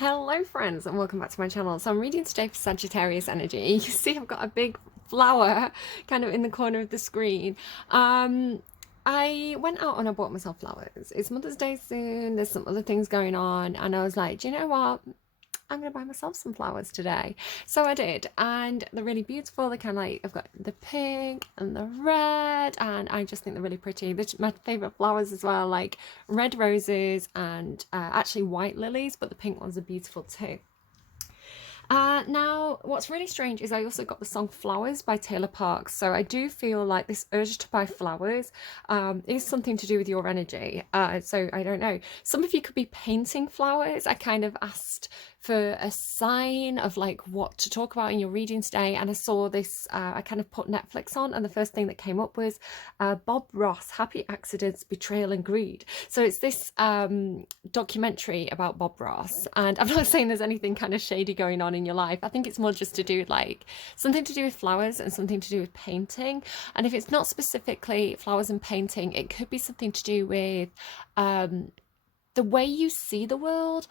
Hello friends and welcome back to my channel. So I'm reading today for Sagittarius energy. You can see I've got a big flower kind of in the corner of the screen. I went out and I bought myself flowers. It's Mother's Day soon, there's some other things going on, and I was like, do you know what? I'm gonna buy myself some flowers today. So I did, and they're really beautiful. They're kind of like, I've got the pink and the red, and I just think they're really pretty. They're my favorite flowers as well, like red roses and actually white lilies, but the pink ones are beautiful too. Now, what's really strange is I also got the song Flowers by Tayla Parx. So I do feel like this urge to buy flowers is something to do with your energy. So I don't know. Some of you could be painting flowers. I kind of asked for a sign of like what to talk about in your reading today, and I saw this, I kind of put Netflix on, and the first thing that came up was Bob Ross, Happy Accidents, Betrayal and Greed. So it's this documentary about Bob Ross, and I'm not saying there's anything kind of shady going on in your life. I think it's more just to do with like something to do with flowers and something to do with painting. And if it's not specifically flowers and painting, it could be something to do with the way you see the world.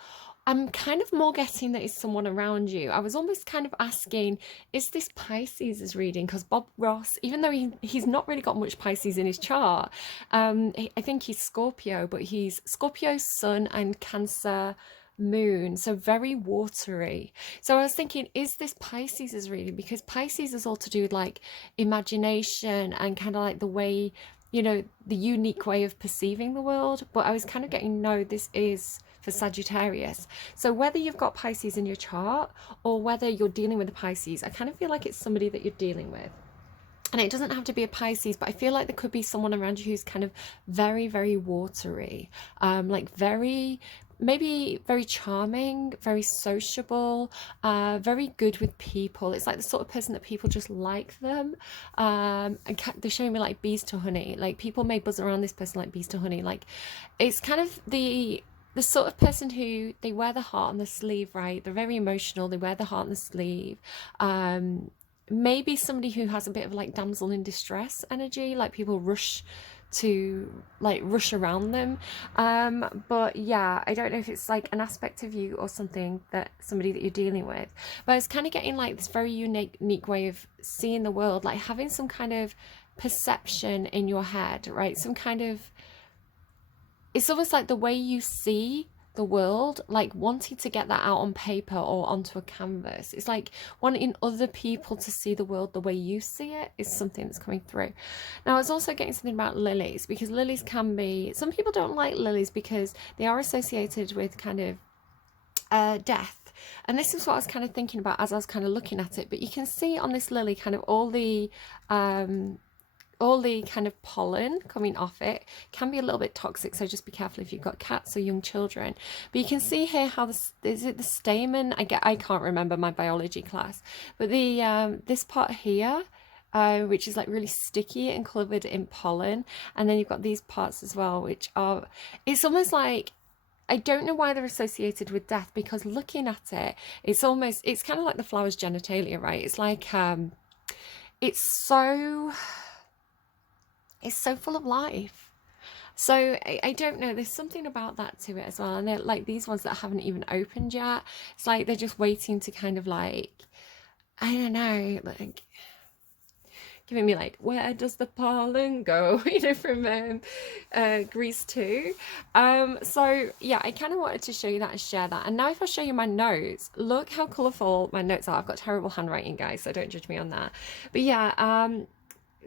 I'm kind of more getting that it's someone around you. I was almost kind of asking, is this Pisces' reading? Because Bob Ross, even though he's not really got much Pisces in his chart, I think he's Scorpio, but he's Scorpio, Sun, and Cancer moon, so very watery. So I was thinking, is this Pisces' reading? Because Pisces is all to do with like imagination and kind of like the way, the unique way of perceiving the world. But I was kind of getting, no, this is for Sagittarius. So whether you've got Pisces in your chart or whether you're dealing with a Pisces, I kind of feel like it's somebody that you're dealing with. And it doesn't have to be a Pisces, but I feel like there could be someone around you who's kind of very, very watery, like maybe very charming, very sociable, very good with people. It's like the sort of person that people just like them. And they're showing me like bees to honey. Like people may buzz around this person like bees to honey. Like it's kind of the sort of person who they wear the heart on the sleeve, right? They're very emotional. They wear the heart on the sleeve. Maybe somebody who has a bit of like damsel in distress energy, like people rush around them. But yeah, I don't know if it's like an aspect of you or something, that somebody that you're dealing with. But it's kind of getting like this very unique way of seeing the world, like having some kind of perception in your head, right? Some kind of, it's almost like the way you see the world, like wanting to get that out on paper or onto a canvas. It's like wanting other people to see the world the way you see it is something that's coming through. Now, I was also getting something about lilies, because lilies can be, some people don't like lilies because they are associated with kind of death. And this is what I was kind of thinking about as I was kind of looking at it. But you can see on this lily kind of all the kind of pollen coming off it can be a little bit toxic, so just be careful if you've got cats or young children. But you can see here how this, is it the stamen? I can't remember my biology class, but the this part here, which is like really sticky and covered in pollen, and then you've got these parts as well, which are, it's almost like, I don't know why they're associated with death, because looking at it, it's kind of like the flower's genitalia, right? It's like it's so it's so full of life. So I don't know, there's something about that to it as well. And they're like these ones that haven't even opened yet. It's like they're just waiting to kind of like, I don't know, like giving me like, where does the pollen go? From Greece too. So yeah, I kind of wanted to show you that and share that. And now if I show you my notes, look how colourful my notes are. I've got terrible handwriting, guys, so don't judge me on that. But yeah,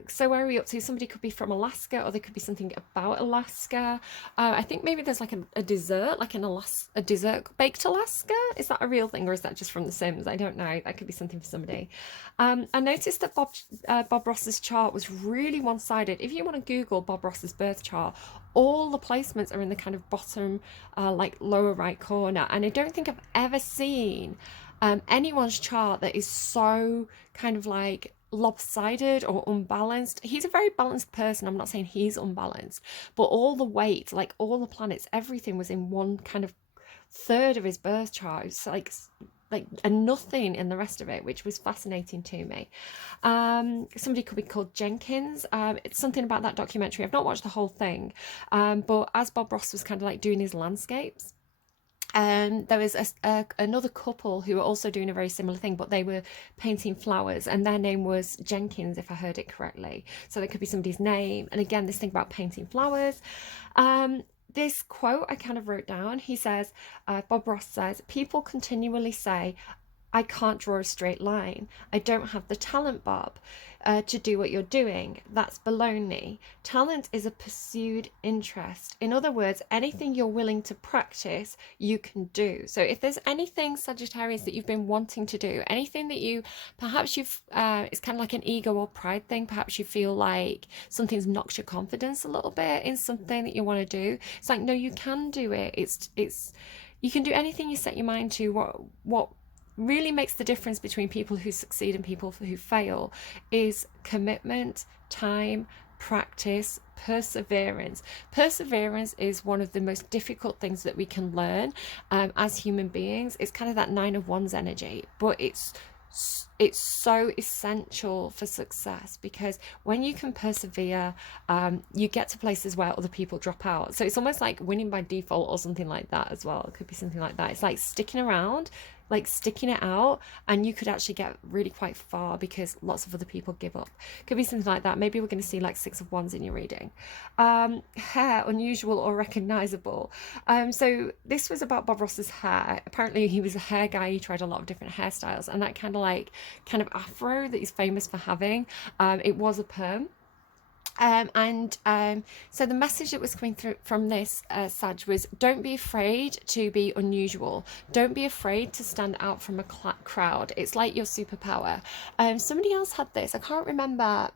so where are we up to? Somebody could be from Alaska, or there could be something about Alaska. I think maybe there's like a dessert, like a dessert baked Alaska. Is that a real thing, or is that just from The Sims? I don't know. That could be something for somebody. I noticed that Bob Ross's chart was really one-sided. If you want to Google Bob Ross's birth chart, all the placements are in the kind of bottom, like lower right corner. And I don't think I've ever seen anyone's chart that is so kind of like lopsided or unbalanced. He's a very balanced person. I'm not saying he's unbalanced, but all the weight, like all the planets, everything was in one kind of third of his birth chart. It's like and nothing in the rest of it, which was fascinating to me. Somebody could be called Jenkins. It's something about that documentary. I've not watched the whole thing, but as Bob Ross was kind of like doing his landscapes, There was another couple who were also doing a very similar thing, but they were painting flowers, and their name was Jenkins, if I heard it correctly. So that could be somebody's name. And again, this thing about painting flowers. This quote I kind of wrote down. He says, Bob Ross says, people continually say, I can't draw a straight line. I don't have the talent, Bob, to do what you're doing. That's baloney. Talent is a pursued interest. In other words, anything you're willing to practice, you can do. So if there's anything, Sagittarius, that you've been wanting to do, anything that you, perhaps it's kind of like an ego or pride thing. Perhaps you feel like something's knocked your confidence a little bit in something that you want to do. It's like, no, you can do it. You can do anything you set your mind to. What really makes the difference between people who succeed and people who fail is commitment, time, practice, perseverance. Perseverance is one of the most difficult things that we can learn as human beings. It's kind of that 9 of Wands energy, but it's so essential for success, because when you can persevere, you get to places where other people drop out. So it's almost like winning by default or something like that as well. It could be something like that. It's like sticking around, like sticking it out, and you could actually get really quite far because lots of other people give up. Could be something like that. Maybe we're going to see like 6 of Wands in your reading. Hair, unusual or recognizable. So this was about Bob Ross's hair. Apparently he was a hair guy. He tried a lot of different hairstyles, and that kind of afro that he's famous for having, it was a perm. So the message that was coming through from this, Sag, was don't be afraid to be unusual. Don't be afraid to stand out from a crowd. It's like your superpower. Somebody else had this. I can't remember.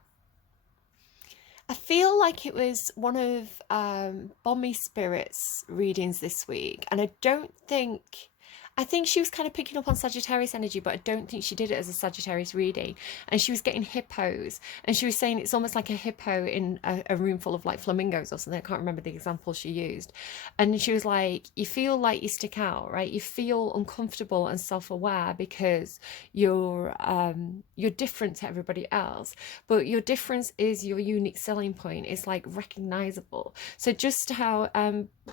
I feel like it was one of Bommy Spirit's readings this week, and I think she was kind of picking up on Sagittarius energy, but I don't think she did it as a Sagittarius reading. And she was getting hippos, and she was saying it's almost like a hippo in a room full of like flamingos or something. I can't remember the example she used. And she was like, you feel like you stick out, right? You feel uncomfortable and self-aware because you're different to everybody else, but your difference is your unique selling point. It's like recognizable. So just how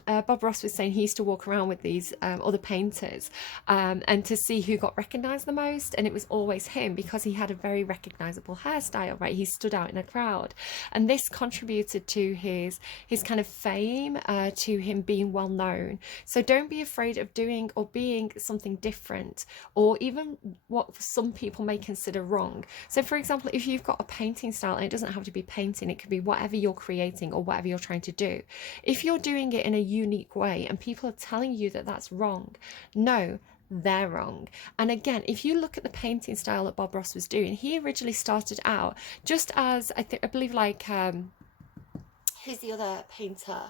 Bob Ross was saying, he used to walk around with these other painters and to see who got recognized the most, and it was always him because he had a very recognizable hairstyle, right? He stood out in a crowd, and this contributed to his kind of fame, to him being well known. So don't be afraid of doing or being something different, or even what some people may consider wrong. So for example, if you've got a painting style, and it doesn't have to be painting, it could be whatever you're creating or whatever you're trying to do. If you're doing it in a unique way and people are telling you that that's wrong, no, they're wrong. And again, if you look at the painting style that Bob Ross was doing, he originally started out just as I believe like who's the other painter?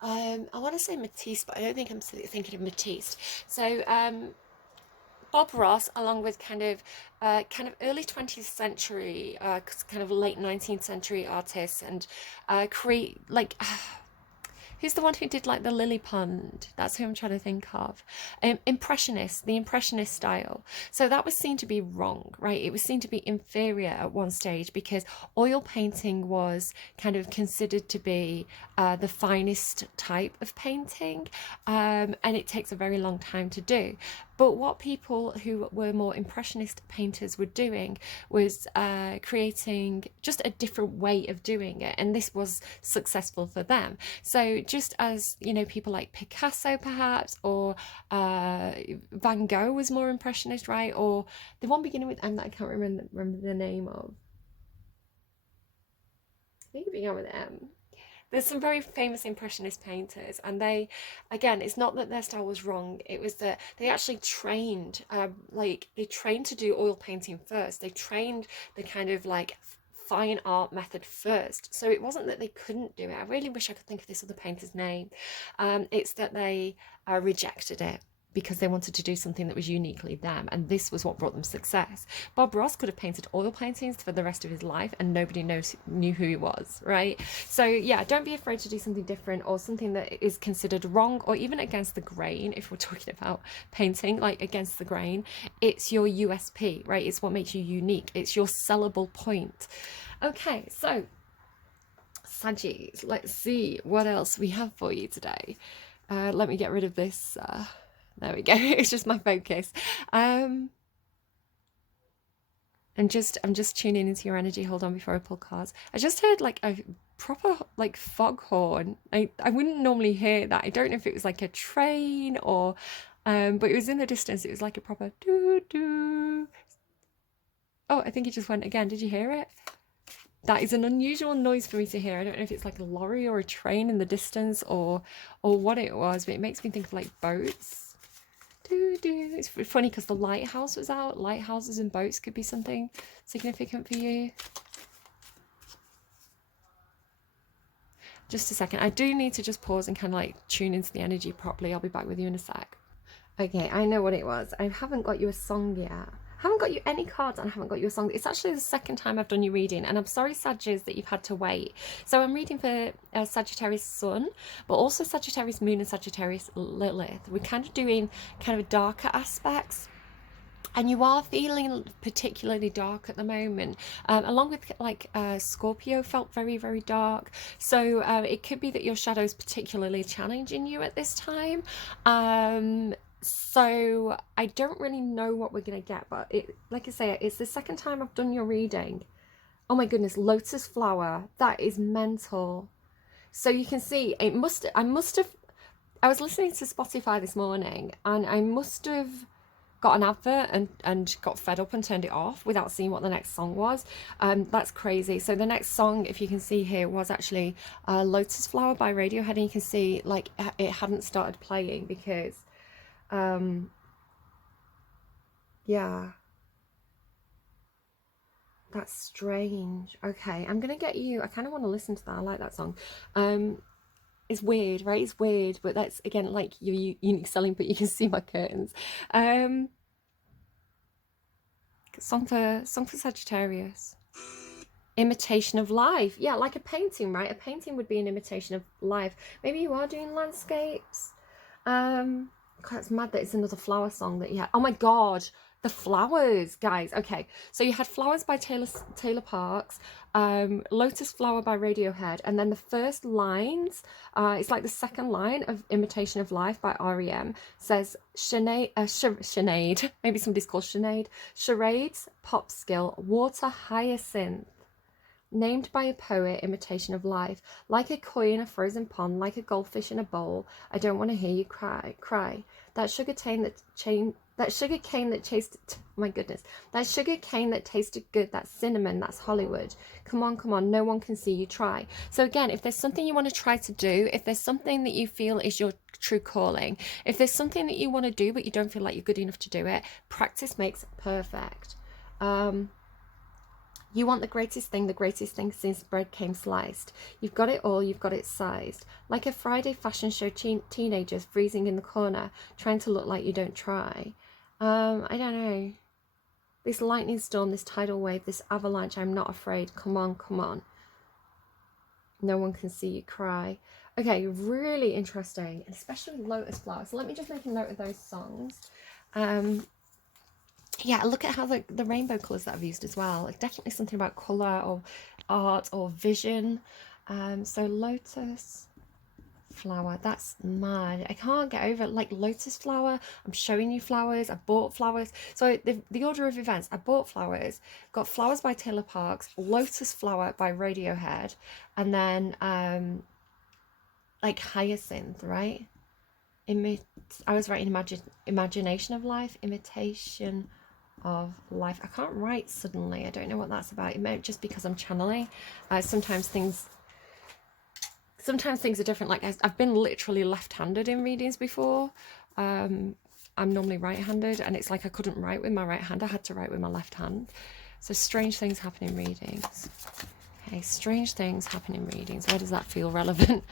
I want to say Matisse, but I don't think I'm thinking of Matisse. So Bob Ross, along with kind of early 20th century, kind of late 19th century artists, and create like who's the one who did like the lily pond? That's who I'm trying to think of. Impressionist, the Impressionist style. So that was seen to be wrong, right? It was seen to be inferior at one stage because oil painting was kind of considered to be the finest type of painting, and it takes a very long time to do. But what people who were more impressionist painters were doing was creating just a different way of doing it, and this was successful for them. So just as, you know, people like Picasso perhaps, or Van Gogh was more impressionist, right? Or the one beginning with M that I can't remember the name of. I think it began with M. There's some very famous impressionist painters, and they, again, it's not that their style was wrong, it was that they actually trained, they trained to do oil painting first. They trained the kind of like fine art method first. So it wasn't that they couldn't do it. I really wish I could think of this other painter's name. It's that they rejected it because they wanted to do something that was uniquely them, and this was what brought them success. Bob Ross could have painted oil paintings for the rest of his life and nobody knew who he was, right? So yeah, don't be afraid to do something different or something that is considered wrong or even against the grain. If we're talking about painting, like against the grain, it's your USP, right? It's what makes you unique. It's your sellable point. Okay, so Saggies, let's see what else we have for you today. Let me get rid of this There we go. It's just my focus. I'm just tuning into your energy. Hold on before I pull cards. I just heard like a proper like foghorn. I wouldn't normally hear that. I don't know if it was like a train or but it was in the distance. It was like a proper doo doo. Oh, I think it just went again. Did you hear it? That is an unusual noise for me to hear. I don't know if it's like a lorry or a train in the distance or what it was, but it makes me think of like boats. It's funny because the lighthouse was out. Lighthouses and boats could be something significant for you. Just a second. I do need to just pause and kind of like tune into the energy properly. I'll be back with you in a sec. Okay, I know what it was. I haven't got you a song yet. I haven't got you any cards and I haven't got you a song. It's actually the second time I've done your reading, and I'm sorry, Sagittarius, that you've had to wait. So I'm reading for Sagittarius Sun, but also Sagittarius Moon and Sagittarius Lilith. We're kind of doing kind of darker aspects. And you are feeling particularly dark at the moment, along with like Scorpio felt very, very dark. So it could be that your shadow is particularly challenging you at this time. So I don't really know what we're going to get, but like I say, it's the second time I've done your reading. Oh my goodness, Lotus flower. That is mental. So you can see I was listening to Spotify this morning and I must have got an advert and got fed up and turned it off without seeing what the next song was. That's crazy. So the next song, if you can see here, was actually Lotus Flower by Radiohead, and you can see like it hadn't started playing because yeah, that's strange. Okay, I'm gonna get you, I kind of want to listen to that. I like that song. It's weird, right? It's weird, but that's again like your unique selling, but you can see my curtains. Song for Sagittarius. Imitation of life. Yeah, like a painting, right? A painting would be an imitation of life. Maybe you are doing landscapes. God, it's mad that it's another flower song that you had. Oh my god, the flowers, guys. Okay, so you had Flowers by Tayla Parx, Lotus Flower by Radiohead, and then the first lines, it's like the second line of Imitation of Life by REM says Sinead, maybe somebody's called Sinead, charades, pop skill, water hyacinth. Named by a poet, Imitation of Life, like a koi in a frozen pond, like a goldfish in a bowl. I don't want to hear you cry. That sugar cane that tasted, my goodness, that sugar cane that tasted good, that cinnamon, that's Hollywood. Come on, no one can see you try. So again, if there's something you want to try to do, if there's something that you feel is your true calling, if there's something that you want to do but you don't feel like you're good enough to do it, practice makes perfect. You want the greatest thing since bread came sliced. You've got it all, you've got it sized. Like a Friday fashion show teenagers freezing in the corner, trying to look like you don't try. I don't know. This lightning storm, this tidal wave, this avalanche, I'm not afraid. Come on. No one can see you cry. Okay, really interesting, especially Lotus Flower. So let me just make a note of those songs. Yeah, look at how the rainbow colours that I've used as well. Like definitely something about colour or art or vision. So Lotus Flower, that's mad. I can't get over it. Like Lotus Flower, I'm showing you flowers. I bought flowers. So the order of events, I bought flowers, got Flowers by Tayla Parx, Lotus Flower by Radiohead, and then like Hyacinth, right? I was writing Imagination of Life, Imitation of Life. I can't write suddenly. I don't know what that's about. It might just because I'm channeling. Sometimes things are different. Like I've been literally left-handed in readings before. I'm normally right-handed, and it's like I couldn't write with my right hand. I had to write with my left hand. So strange things happen in readings. Okay, strange things happen in readings. Why does that feel relevant?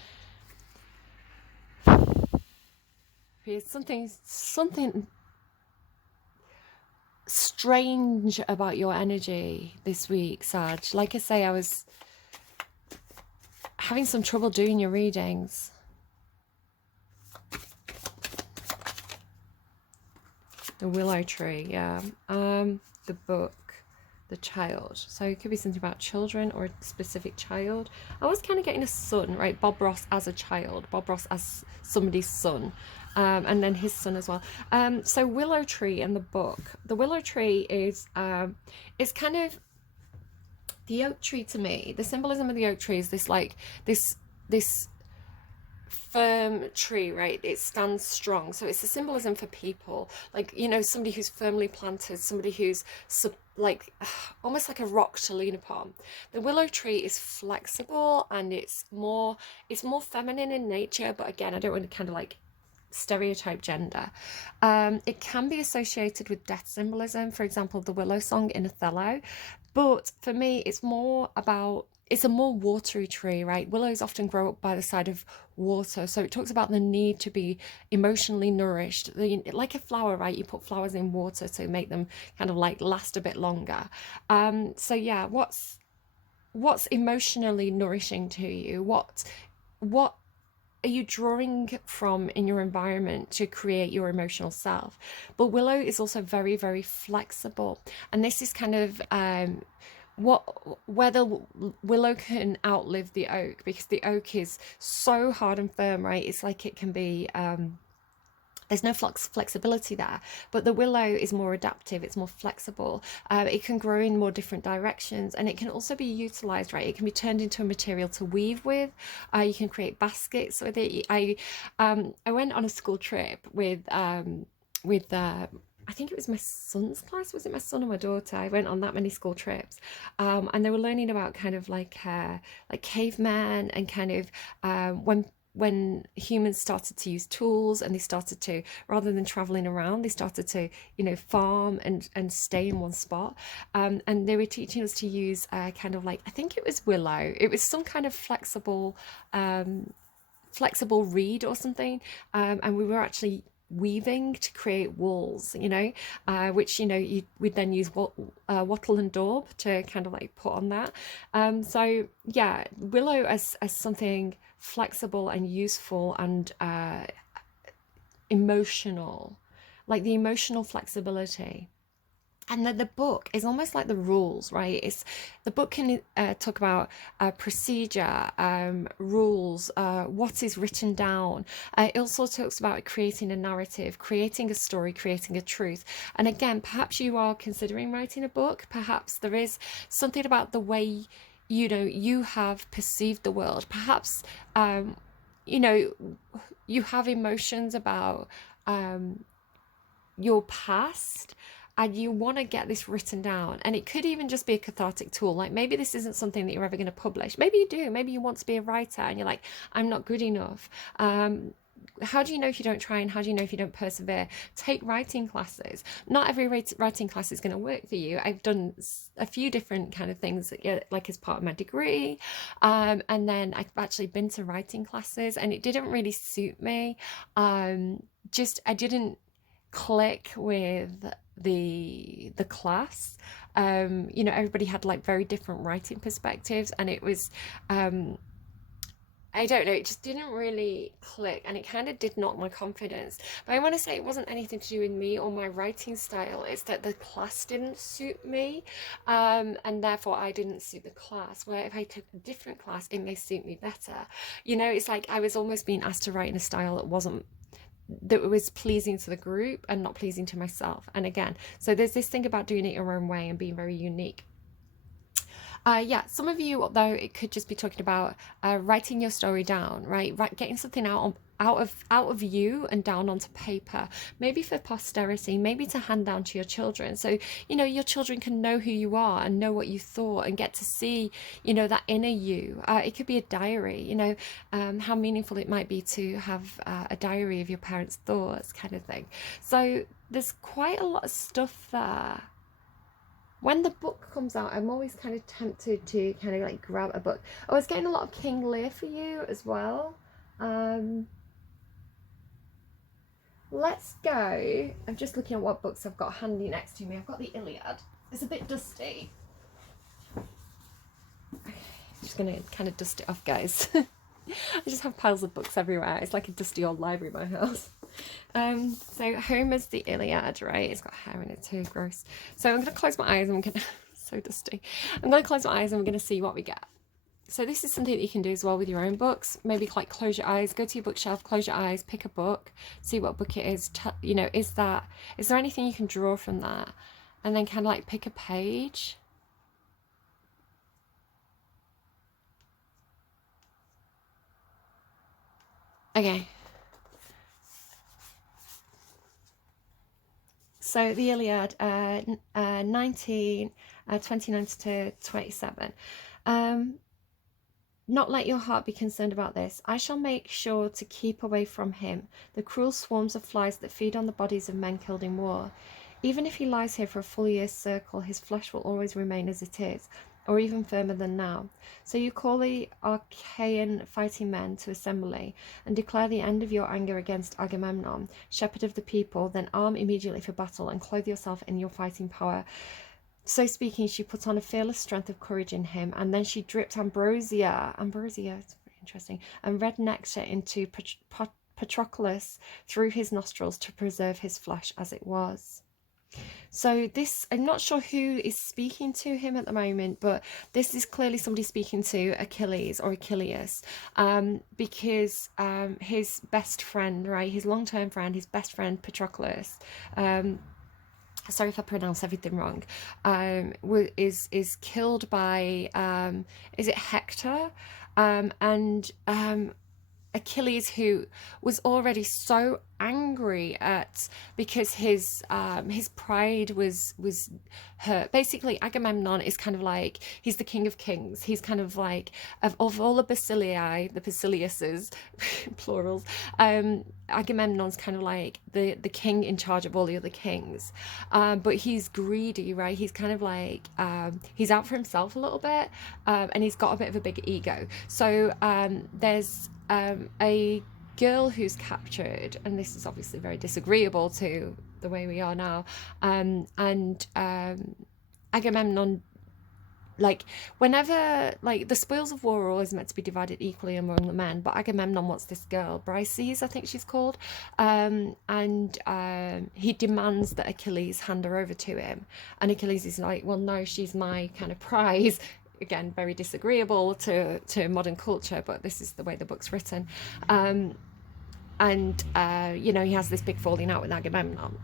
Something strange about your energy this week, Sag. Like I say, I was having some trouble doing your readings. The willow tree, yeah. The book, the child. So it could be something about children or a specific child. I was kind of getting a son, right? Bob Ross as a child, Bob Ross as somebody's son, and then his son as well. So willow tree in the book. The willow tree is it's kind of the oak tree to me. The symbolism of the oak tree is this like this firm tree, right? It stands strong. So it's a symbolism for people, like, you know, somebody who's firmly planted, somebody who's like almost like a rock to lean upon. The willow tree is flexible and it's more feminine in nature, but again, I don't want to kind of like stereotype gender. It can be associated with death symbolism, for example, the willow song in Othello. But for me, it's more about, it's a more watery tree, right? Willows often grow up by the side of water. So it talks about the need to be emotionally nourished. Like a flower, right? You put flowers in water to make them kind of like last a bit longer. So yeah, what's emotionally nourishing to you? What are you drawing from in your environment to create your emotional self? But willow is also very, very flexible. And this is kind of where the willow can outlive the oak, because the oak is so hard and firm, right? It's like it can be there's no flexibility there, but the willow is more adaptive, it's more flexible, it can grow in more different directions, and it can also be utilized, right? It can be turned into a material to weave with. You can create baskets with it. I went on a school trip with I think it was my son's class. Was it my son or my daughter? I went on that many school trips, and they were learning about kind of like cavemen, and kind of when humans started to use tools, and they started to, rather than traveling around, they started to, you know, farm and stay in one spot. And they were teaching us to use kind of like, I think it was willow. It was some kind of flexible reed or something, and we were actually weaving to create walls, you know, which, you know, we'd then use wattle and daub to kind of like put on that. So yeah, willow as something flexible and useful and emotional, like the emotional flexibility. And then the book is almost like the rules, right? It's the book can talk about procedure, rules, what is written down. It also talks about creating a narrative, creating a story, creating a truth. And again, perhaps you are considering writing a book. Perhaps there is something about the way, you know, you have perceived the world. Perhaps, you know, you have emotions about your past, and you want to get this written down. And it could even just be a cathartic tool. Like, maybe this isn't something that you're ever going to publish. Maybe you do. Maybe you want to be a writer and you're like, I'm not good enough. How do you know if you don't try, and how do you know if you don't persevere? Take writing classes. Not every writing class is going to work for you. I've done a few different kind of things, like as part of my degree, and then I've actually been to writing classes, and it didn't really suit me. I didn't click with the class. You know, everybody had like very different writing perspectives, and it was I don't know, it just didn't really click, and it kind of did knock my confidence. But I want to say it wasn't anything to do with me or my writing style. It's that the class didn't suit me, and therefore I didn't suit the class. Where if I took a different class, it may suit me better. You know, it's like I was almost being asked to write in a style that was pleasing to the group and not pleasing to myself. And again, so there's this thing about doing it your own way and being very unique. Yeah, some of you, though, it could just be talking about writing your story down, right? Getting something out of you and down onto paper, maybe for posterity, maybe to hand down to your children. So, you know, your children can know who you are and know what you thought, and get to see, you know, that inner you. It could be a diary, you know, how meaningful it might be to have a diary of your parents' thoughts, kind of thing. So there's quite a lot of stuff there. When the book comes out, I'm always kind of tempted to kind of like grab a book. I was getting a lot of King Lear for you as well. Let's go. I'm just looking at what books I've got handy next to me. I've got the Iliad. It's a bit dusty. I'm just going to kind of dust it off, guys. I just have piles of books everywhere. It's like a dusty old library in my house. So Homer's the Iliad, right? It's got hair in it too, gross. So I'm going to close my eyes and I'm going to... so dusty. I'm going to close my eyes and we're going to see what we get. So this is something that you can do as well with your own books. Maybe like close your eyes, go to your bookshelf, close your eyes, pick a book, see what book it is. You know, is there anything you can draw from that? And then kind of like pick a page. Okay. So the Iliad, 29 to 27. Not let your heart be concerned about this. I shall make sure to keep away from him the cruel swarms of flies that feed on the bodies of men killed in war. Even if he lies here for a full year's circle, his flesh will always remain as it is, or even firmer than now. So you call the Achaean fighting men to assembly, and declare the end of your anger against Agamemnon, shepherd of the people, then arm immediately for battle, and clothe yourself in your fighting power. So speaking, she put on a fearless strength of courage in him, and then she dripped ambrosia, it's very interesting, and red nectar into Patroclus through his nostrils to preserve his flesh as it was. So this, I'm not sure who is speaking to him at the moment, but this is clearly somebody speaking to Achilles or Achilles, because his best friend, right, his long-term friend, his best friend Patroclus, sorry if I pronounce everything wrong, is killed by, is it Hector? And Achilles, who was already so angry at, because his pride was hurt. Basically, Agamemnon is kind of like, he's the king of kings. He's kind of like, of all the Basilii, the Basiliuses, plurals, Agamemnon's kind of like the king in charge of all the other kings. But he's greedy, right? He's kind of like, he's out for himself a little bit, and he's got a bit of a big ego. So there's a girl who's captured, and this is obviously very disagreeable to the way we are now, and Agamemnon, like, whenever, like, the spoils of war are always meant to be divided equally among the men, but Agamemnon wants this girl, Briseis, I think she's called, and he demands that Achilles hand her over to him, and Achilles is like, well, no, she's my kind of prize. Again, very disagreeable to modern culture, but this is the way the book's written. You know, he has this big falling out with Agamemnon.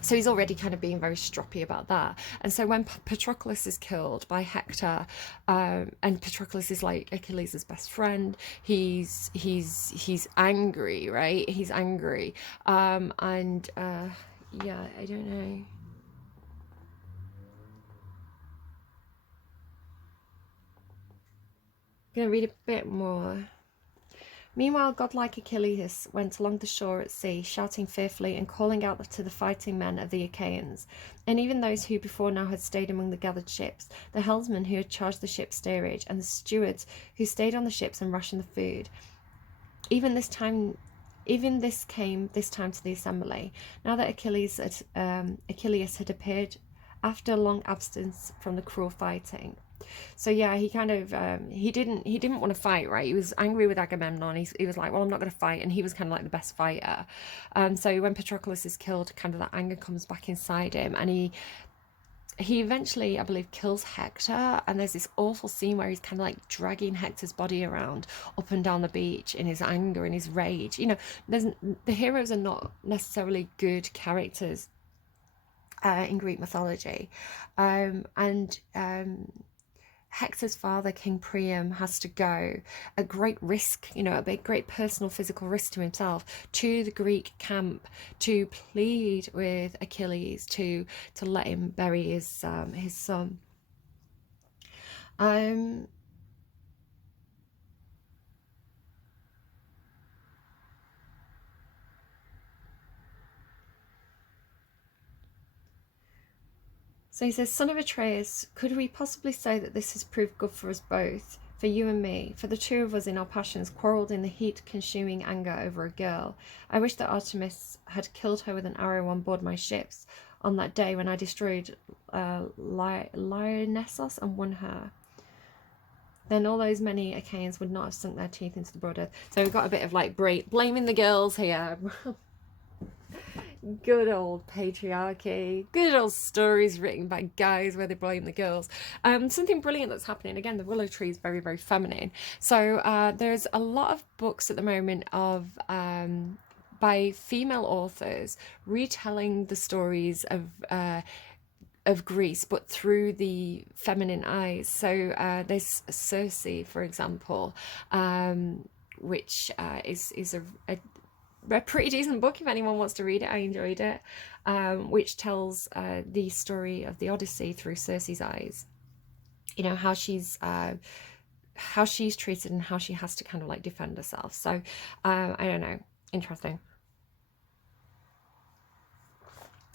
So he's already kind of being very stroppy about that. And so when Patroclus is killed by Hector, and Patroclus is like Achilles' best friend, he's angry, right? He's angry. Yeah, I don't know. I'm going to read a bit more. Meanwhile, godlike Achilles went along the shore at sea, shouting fearfully and calling out to the fighting men of the Achaeans, and even those who before now had stayed among the gathered ships, the helmsmen who had charged the ship's steerage, and the stewards who stayed on the ships and rationed the food. Even this came this time to the assembly, now that Achilles had appeared after a long absence from the cruel fighting. So yeah, he kind of he didn't want to fight, right? He was angry with Agamemnon. He was like, well, I'm not going to fight, and he was kind of like the best fighter. So when Patroclus is killed, kind of that anger comes back inside him, and he eventually, I believe, kills Hector. And there's this awful scene where he's kind of like dragging Hector's body around up and down the beach in his anger and his rage. You know, the heroes are not necessarily good characters in Greek mythology, Hector's father, King Priam, has to go at great risk, you know, a great personal physical risk to himself, to the Greek camp to plead with Achilles to let him bury his son. So he says, son of Atreus, could we possibly say that this has proved good for us both, for you and me, for the two of us in our passions quarrelled in the heat-consuming anger over a girl? I wish that Artemis had killed her with an arrow on board my ships on that day when I destroyed Lionessos and won her. Then all those many Achaeans would not have sunk their teeth into the broad earth. So we've got a bit of like blaming the girls here. Good old patriarchy, good old stories written by guys where they blame the girls. Something brilliant that's happening, again, the willow tree is very, very feminine. So there's a lot of books at the moment of by female authors retelling the stories of Greece, but through the feminine eyes. So there's Circe, for example, which is a pretty decent book if anyone wants to read it. I enjoyed it, which tells the story of the Odyssey through Circe's eyes. You know, how she's treated and how she has to kind of like defend herself. So I don't know, interesting.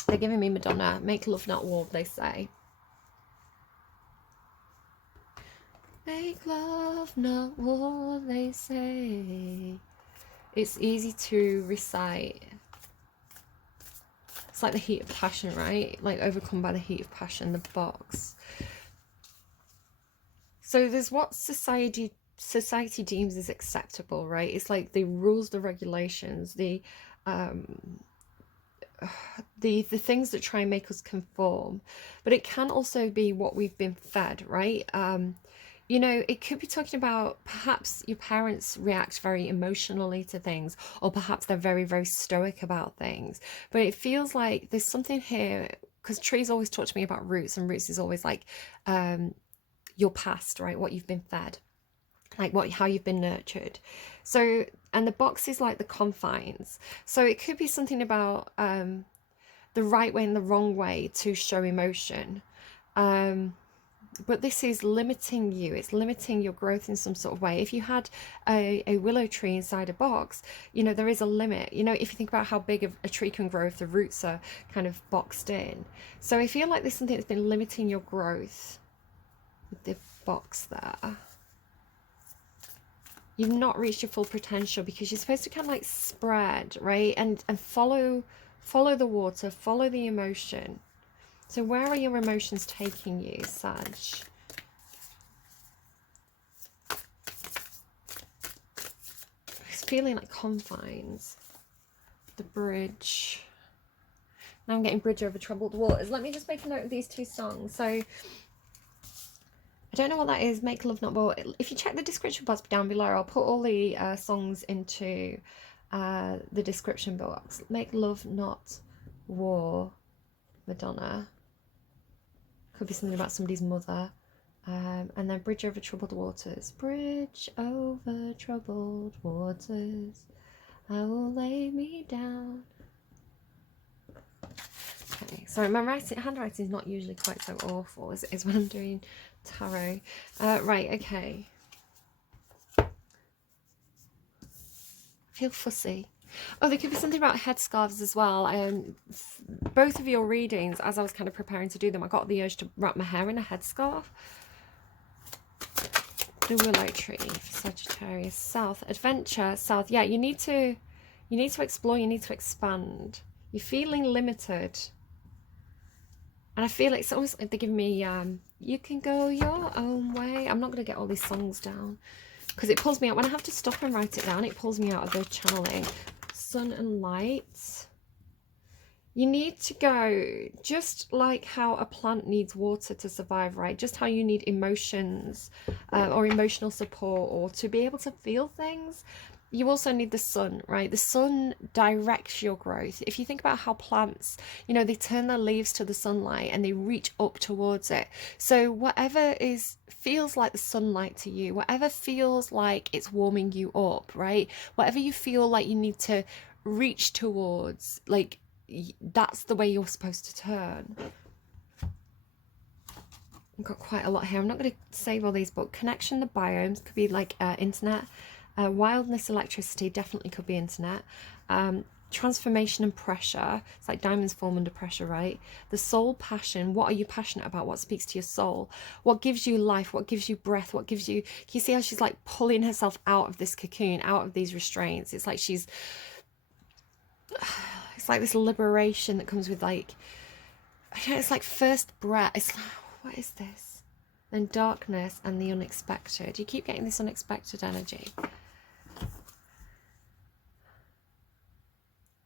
They're giving me Madonna. Make love, not war, they say. Make love, not war, they say. It's easy to recite. It's like the heat of passion, right? Like overcome by the heat of passion, the box. So there's what society deems as acceptable, right? It's like the rules, the regulations, the things that try and make us conform, but it can also be what we've been fed, right? You know, it could be talking about perhaps your parents react very emotionally to things, or perhaps they're very, very stoic about things. But it feels like there's something here, because trees always talk to me about roots, and roots is always like your past, right? What you've been fed, like how you've been nurtured. So, and the box is like the confines. So it could be something about the right way and the wrong way to show emotion. But this is limiting you. It's limiting your growth in some sort of way. If you had a willow tree inside a box, you know, there is a limit. You know, if you think about how big a tree can grow if the roots are kind of boxed in. So I feel like there's something that's been limiting your growth with the box there. You've not reached your full potential because you're supposed to kind of like spread, right? And follow the water, follow the emotion. So where are your emotions taking you, Sag? It's feeling like confines. The bridge. Now I'm getting bridge over troubled waters. Let me just make a note of these two songs. So I don't know what that is. Make love, not war. If you check the description box down below, I'll put all the songs into the description box. Make love, not war. Madonna. Could be something about somebody's mother. And then bridge over troubled waters. Bridge over troubled waters. I will lay me down. Okay, sorry, my handwriting is not usually quite so awful as it is when I'm doing tarot. Right, okay. I feel fussy. Oh, there could be something about headscarves as well. Both of your readings, as I was kind of preparing to do them, I got the urge to wrap my hair in a headscarf. The willow tree for Sagittarius. South. Adventure. South. Yeah, you need to explore, you need to expand. You're feeling limited. And I feel like it's almost like they're giving me, you can go your own way. I'm not going to get all these songs down because it pulls me out. When I have to stop and write it down, it pulls me out of the channeling. Sun and light. You need to go just like how a plant needs water to survive, right? Just how you need emotions or emotional support or to be able to feel things. You also need the sun, right? The sun directs your growth. If you think about how plants, you know, they turn their leaves to the sunlight and they reach up towards it. So whatever feels like the sunlight to you, whatever feels like it's warming you up, right? Whatever you feel like you need to reach towards, like, that's the way you're supposed to turn. I've got quite a lot here. I'm not going to save all these, but connection, the biomes could be like internet. Wildness, electricity definitely could be internet. Transformation and pressure. It's like diamonds form under pressure, right? The soul, passion. What are you passionate about? What speaks to your soul? What gives you life? What gives you breath? What gives you... Can you see how she's like pulling herself out of this cocoon, out of these restraints? It's like she's... It's like this liberation that comes with like... I don't know, it's like first breath. It's like, what is this? Then darkness and the unexpected. You keep getting this unexpected energy.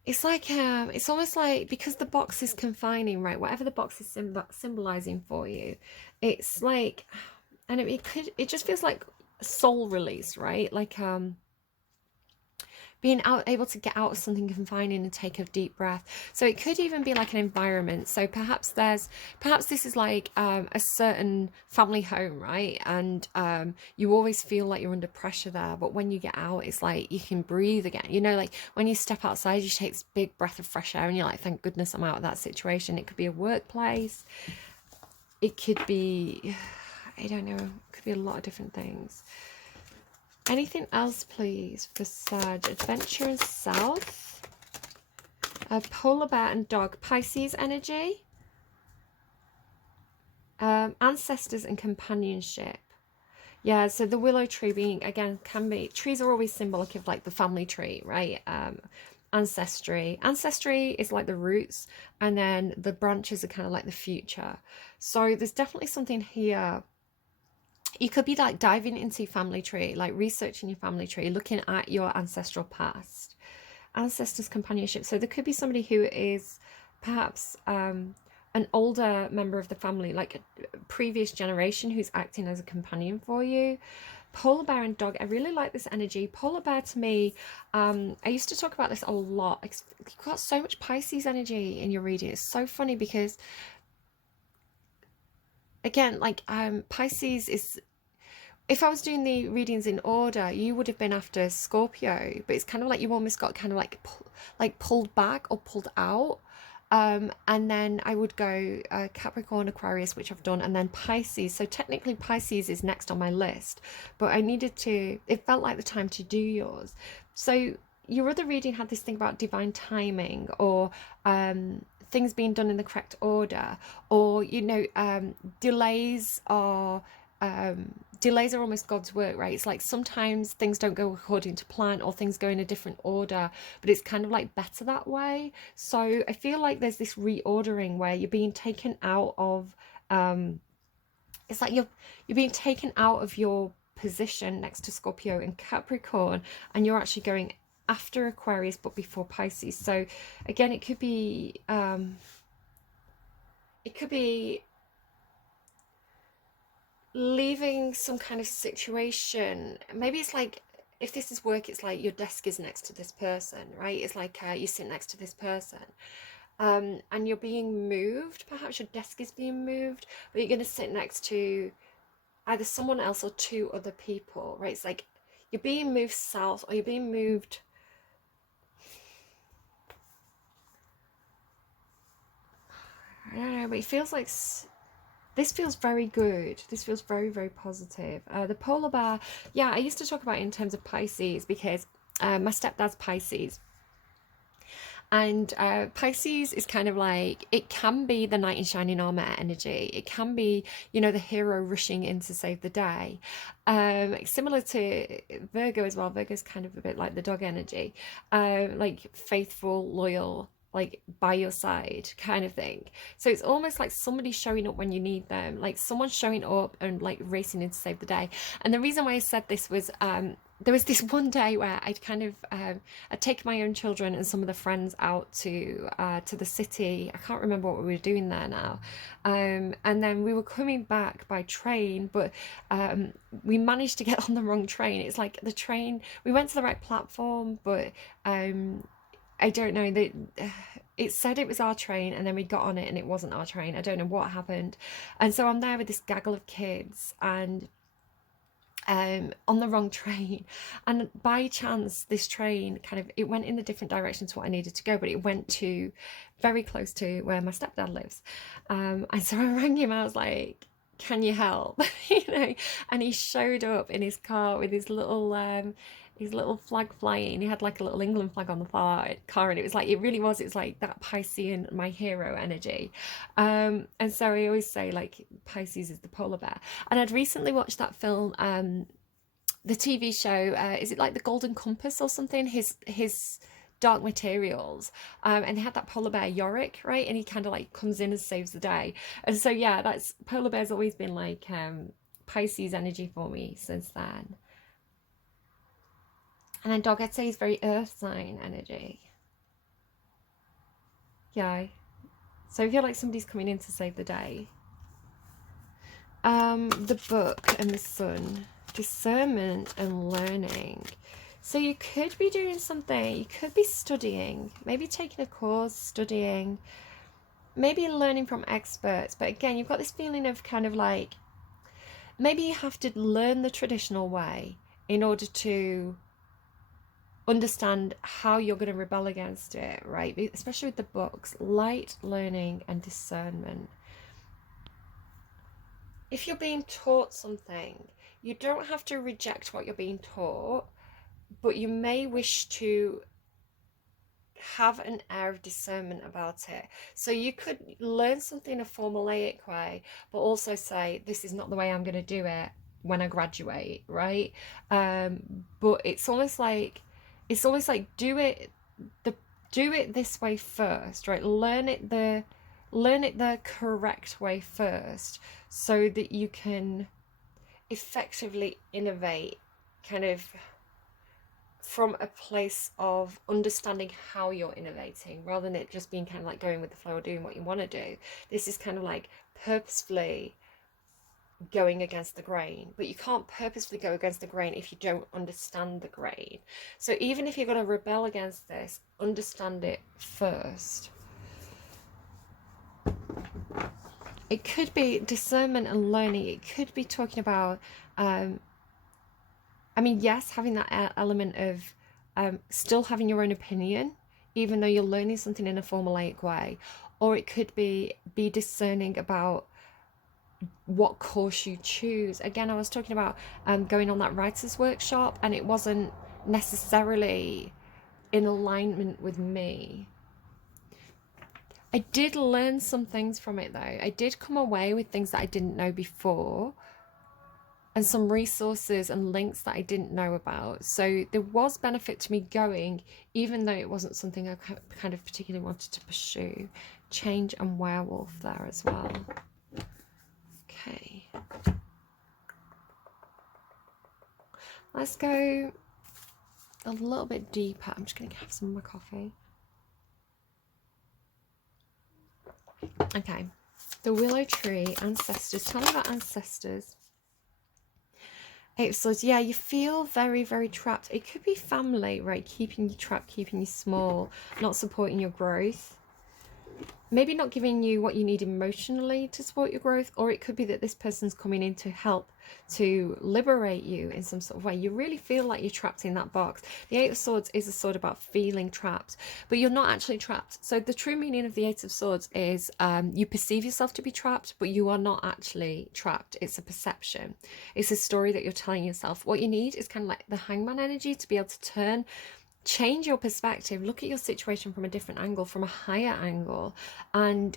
it's like it's almost like, because the box is confining, right? Whatever the box is symbolizing for you, it's like, and it just feels like soul release, right? Like being able to get out of something confining and take a deep breath. So it could even be like an environment. So perhaps this is like a certain family home, right? And you always feel like you're under pressure there, but when you get out, it's like you can breathe again. You know, like when you step outside, you take this big breath of fresh air and you're like, thank goodness I'm out of that situation. It could be a workplace, it could be, I don't know, it could be a lot of different things. Anything else, please, for Sag? Adventure and South. Polar bear and dog. Pisces energy. Ancestors and companionship. Yeah, so the willow tree being, again, can be... Trees are always symbolic of, like, the family tree, right? Ancestry. Ancestry is, like, the roots, and then the branches are kind of like the future. So there's definitely something here. You could be like diving into your family tree, like researching your family tree, looking at your ancestral past, ancestors' companionship. So there could be somebody who is perhaps an older member of the family, like a previous generation, who's acting as a companion for you. Polar bear and dog, I really like this energy. Polar bear, to me, I used to talk about this a lot. You've got so much Pisces energy in your reading. It's so funny because, again, like Pisces is, if I was doing the readings in order, you would have been after Scorpio, but it's kind of like you almost got kind of like pulled back or pulled out. And then I would go Capricorn, Aquarius, which I've done, and then Pisces. So technically Pisces is next on my list, but I needed to, it felt like the time to do yours. So your other reading had this thing about divine timing, or things being done in the correct order, or, you know, delays are almost God's work, right? It's like sometimes things don't go according to plan, or things go in a different order, but it's kind of like better that way. So I feel like there's this reordering where you're being taken out of it's like you're being taken out of your position next to Scorpio and Capricorn, and you're actually going after Aquarius but before Pisces. So again, it could be leaving some kind of situation. Maybe it's like, if this is work, it's like your desk is next to this person, right? It's like you sit next to this person, and you're being moved. Perhaps your desk is being moved, but you're going to sit next to either someone else or two other people, right? It's like you're being moved south, or you're being moved, I don't know, but it feels like this feels very good. This feels very, very positive. The polar bear, yeah, I used to talk about it in terms of Pisces, because my stepdad's Pisces. And Pisces is kind of like, it can be the knight in shining armor energy. It can be, you know, the hero rushing in to save the day. Similar to Virgo as well. Virgo's kind of a bit like the dog energy. Like faithful, loyal, like by your side kind of thing. So it's almost like somebody showing up when you need them, like someone showing up and like racing in to save the day. And the reason why I said this was there was this one day where I'd kind of I'd take my own children and some of the friends out to the city. I can't remember what we were doing there now, and then we were coming back by train, but we managed to get on the wrong train. It's like the train, we went to the right platform, but I don't know, that it said it was our train, and then we got on it and it wasn't our train. I don't know what happened. And so I'm there with this gaggle of kids, and on the wrong train, and by chance this train kind of, it went in the different direction to what I needed to go, but it went to very close to where my stepdad lives, and so I rang him. I was like, can you help? You know, and he showed up in his car with his little flag flying. He had like a little England flag on the car, and it was like, it really was, it was like that Piscean, my hero energy. And so I always say, like, Pisces is the polar bear. And I'd recently watched that film, the TV show, is it like The Golden Compass or something? His Dark Materials, and they had that polar bear Yorick, right? And he kind of like comes in and saves the day. And so yeah, that's, polar bear's always been like Pisces energy for me since then. And then dog, I'd say, is very earth sign energy. Yeah. So I feel like somebody's coming in to save the day. The book and the sun. Discernment and learning. So you could be doing something. You could be studying. Maybe taking a course, studying. Maybe learning from experts. But again, you've got this feeling of kind of like, maybe you have to learn the traditional way in order to understand how you're going to rebel against it, right? Especially with the books, light, learning, and discernment. If you're being taught something, you don't have to reject what you're being taught, but you may wish to have an air of discernment about it. So you could learn something in a formulaic way, but also say, this is not the way I'm going to do it when I graduate, right? But it's almost like do it this way first, right? Learn it the correct way first, so that you can effectively innovate kind of from a place of understanding how you're innovating, rather than it just being kind of like going with the flow or doing what you want to do. This is kind of like purposefully going against the grain, but you can't purposefully go against the grain if you don't understand the grain. So even if you're going to rebel against this, understand it first. It could be discernment and learning. It could be talking about yes, having that element of still having your own opinion, even though you're learning something in a formulaic way. Or it could be discerning about what course you choose. Again, I was talking about going on that writer's workshop, and it wasn't necessarily in alignment with me. I did learn some things from it, though. I did come away with things that I didn't know before, and some resources and links that I didn't know about. So there was benefit to me going, even though it wasn't something I kind of particularly wanted to pursue. Change and werewolf there as well. Okay. Let's go a little bit deeper. I'm just going to have some of my coffee. Okay. The willow tree, ancestors. Tell me about ancestors. Eight of Swords. Yeah, you feel very, very trapped. It could be family, right? Keeping you trapped, keeping you small, not supporting your growth. Maybe not giving you what you need emotionally to support your growth, or it could be that this person's coming in to help to liberate you in some sort of way. You really feel like you're trapped in that box. The Eight of Swords is a sword about feeling trapped, but you're not actually trapped. So the true meaning of the Eight of Swords is you perceive yourself to be trapped, but you are not actually trapped. It's a perception. It's a story that you're telling yourself. What you need is kind of like the Hangman energy to be able to change your perspective, look at your situation from a different angle, from a higher angle, and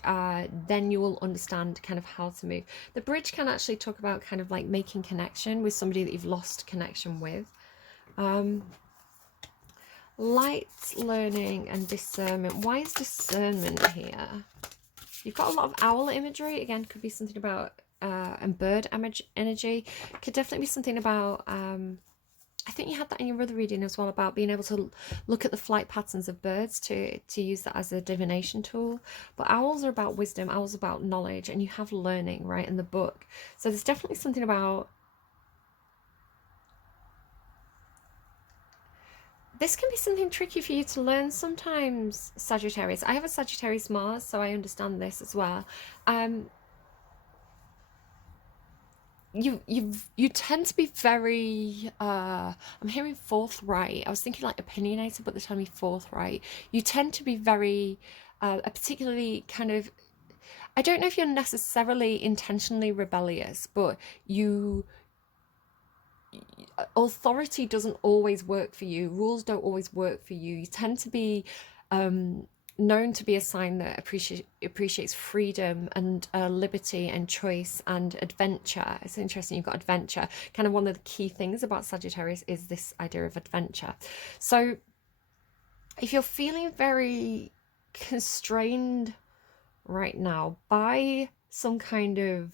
then you will understand kind of how to move. The bridge can actually talk about kind of like making connection with somebody that you've lost connection with. Light, learning, and discernment. Why is discernment here? You've got a lot of owl imagery. Again, could be something about and bird energy. Could definitely be something about I think you had that in your other reading as well, about being able to look at the flight patterns of birds to use that as a divination tool. But owls are about wisdom, owls are about knowledge, and you have learning, right, in the book. So there's definitely something about... This can be something tricky for you to learn sometimes, Sagittarius. I have a Sagittarius Mars, so I understand this as well. You tend to be very I'm hearing forthright. I was thinking like opinionated, but they're telling me forthright. You tend to be very particularly kind of, I don't know if you're necessarily intentionally rebellious, but authority doesn't always work for you. Rules don't always work for you. You tend to be known to be a sign that appreciates freedom and liberty and choice and adventure. It's interesting you've got adventure. Kind of one of the key things about Sagittarius is this idea of adventure. So if you're feeling very constrained right now by some kind of...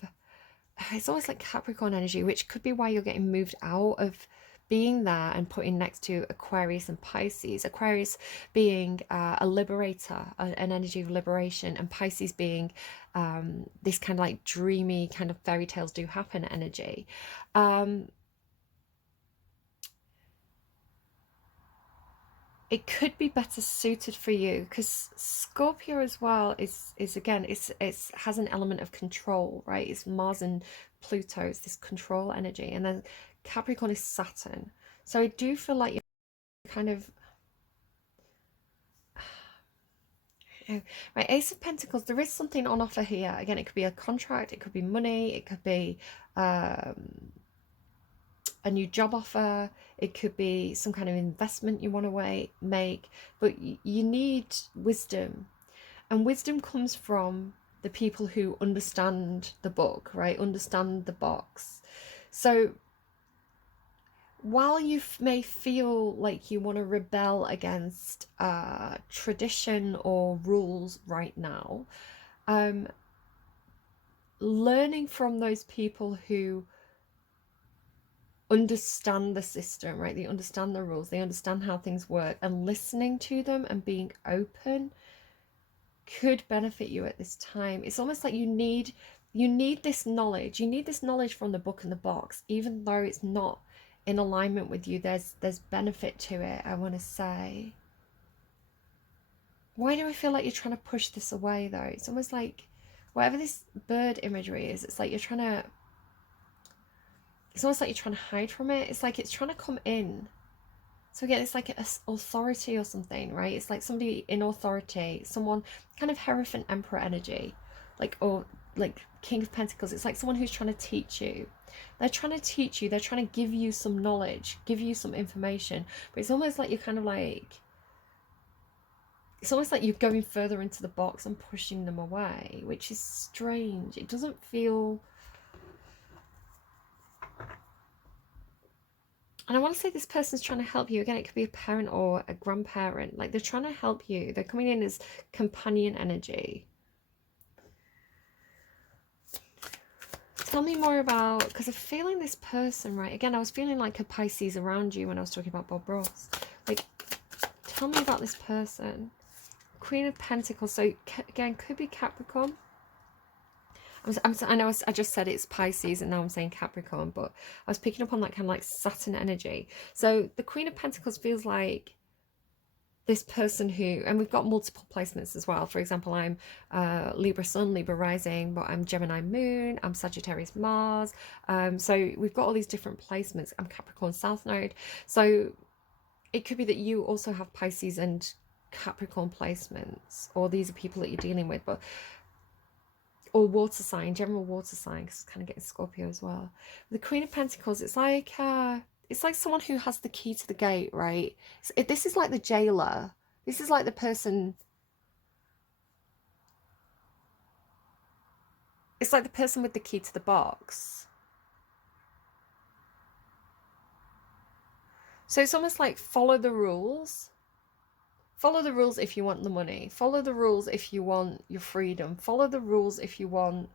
It's always like Capricorn energy, which could be why you're getting moved out of being there and putting next to Aquarius and Pisces. Aquarius being a liberator, an energy of liberation, and Pisces being this kind of like dreamy kind of fairy tales do happen energy. It could be better suited for you because Scorpio as well is again it's has an element of control, right? It's Mars and Pluto, it's this control energy, and then Capricorn is Saturn. So I do feel like you're kind of right, Ace of Pentacles, there is something on offer here. Again, it could be a contract, it could be money, it could be a new job offer, it could be some kind of investment you want to make, but you need wisdom, and wisdom comes from the people who understand the book, right? Understand the box. So while you may feel like you want to rebel against tradition or rules right now, learning from those people who understand the system, right? They understand the rules, they understand how things work, and listening to them and being open could benefit you at this time. It's almost like you need this knowledge. You need this knowledge from the book and the box, even though it's not in alignment with you. There's benefit to it, I want to say. Why do I feel like you're trying to push this away though? It's almost like whatever this bird imagery is, it's like you're trying to, it's almost like you're trying to hide from it. It's like it's trying to come in. So again, it's like an authority or something, right? It's like somebody in authority, someone kind of Hierophant Emperor energy, like, or like King of Pentacles. It's like someone who's trying to teach you. They're trying to teach you. They're trying to give you some knowledge, give you some information. But it's almost like you're kind of like, it's almost like you're going further into the box and pushing them away, which is strange. It doesn't feel... And I want to say this person's trying to help you. Again, it could be a parent or a grandparent. Like, they're trying to help you. They're coming in as companion energy. Tell me more about... Because I'm feeling this person, right? Again, I was feeling like a Pisces around you when I was talking about Bob Ross. Like, tell me about this person. Queen of Pentacles. So, again, could be Capricorn. I know I just said it's Pisces and now I'm saying Capricorn, but I was picking up on that kind of like Saturn energy. So the Queen of Pentacles feels like this person who, and we've got multiple placements as well. For example, I'm Libra Sun, Libra Rising, but I'm Gemini Moon, I'm Sagittarius Mars. So we've got all these different placements. I'm Capricorn South Node. So it could be that you also have Pisces and Capricorn placements, or these are people that you're dealing with, but... or water sign, general water sign, because it's kind of getting Scorpio as well. The Queen of Pentacles, it's like someone who has the key to the gate, right? This is like the jailer. This is like the person... It's like the person with the key to the box. So it's almost like follow the rules. Follow the rules if you want the money. Follow the rules if you want your freedom. Follow the rules if you want...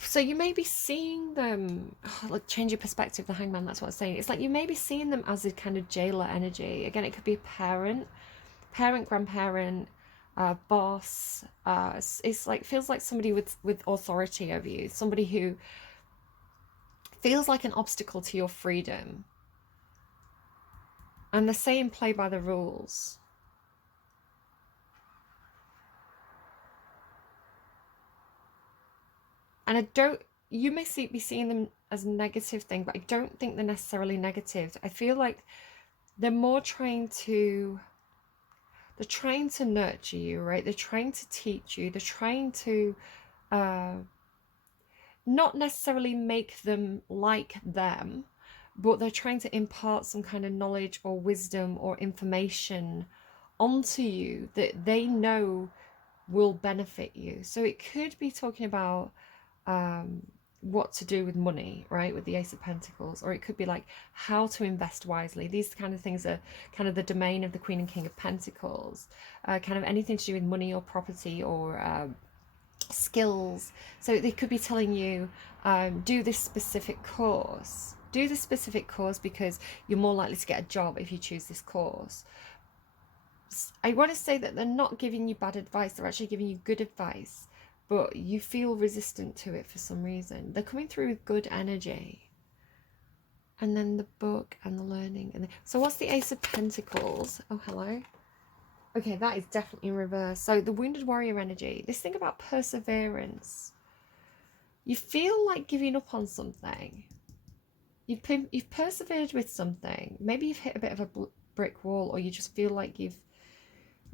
So you may be seeing them... Oh, look, change your perspective, the Hangman, that's what I'm saying. It's like you may be seeing them as a kind of jailer energy. Again, it could be a parent, grandparent, boss. It's like, feels like somebody with authority over you. Somebody who feels like an obstacle to your freedom. And they're saying play by the rules. And I don't... You may be seeing them as a negative thing, but I don't think they're necessarily negative. I feel like they're more trying to... They're trying to nurture you, right? They're trying to teach you. They're trying to... not necessarily make them like them, but they're trying to impart some kind of knowledge or wisdom or information onto you that they know will benefit you. So it could be talking about what to do with money, right, with the Ace of Pentacles, or it could be like how to invest wisely. These kind of things are kind of the domain of the Queen and King of Pentacles, kind of anything to do with money or property or skills. So they could be telling you, do this specific course. Do this specific course because you're more likely to get a job if you choose this course. I want to say that they're not giving you bad advice. They're actually giving you good advice, but you feel resistant to it for some reason. They're coming through with good energy. And then the book and the learning. So what's the Ace of Pentacles? Oh, hello. Okay, that is definitely in reverse. So the Wounded Warrior energy. This thing about perseverance. You feel like giving up on something. You've persevered with something. Maybe you've hit a bit of a brick wall, or you just feel like you